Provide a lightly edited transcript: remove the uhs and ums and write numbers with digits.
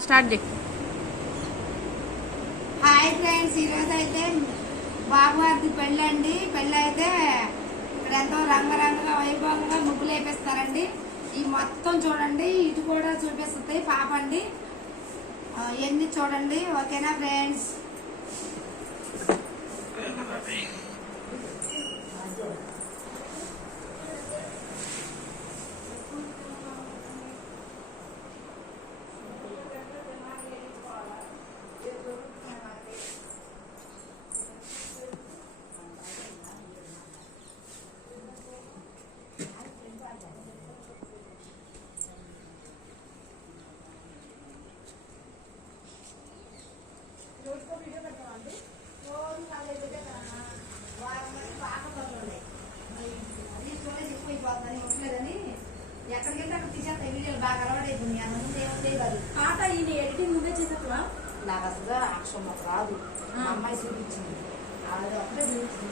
Start చేయి. Hi friends, ఈరోజు అయితే బాబు గారిది పెళ్ళి అండి. పెళ్ళి అయితే ఇక్కడ ఎంతో రంగరంగగా వైభవంగా ముగ్గులు వేపిస్తారండి. ఈ మొత్తం చూడండి, ఇటు కూడా చూపిస్తుంది పాప అండి. ఎన్ని చూడండి, ఓకేనా ఫ్రెండ్స్? ఎక్కడికెళ్తే అక్కడ తీసేస్తా వీడియోలు బాగా అలవాటైపోయింది. అంతకుముందు ఏమో చేయగలరు ఆట ఈయన ఎడిటింగ్ నువ్వే చేసేట్లా. నాకు అసలు అక్షరం ఒక రాదు. మా అమ్మాయి చూపించింది, అది ఒకటే చూపించింది.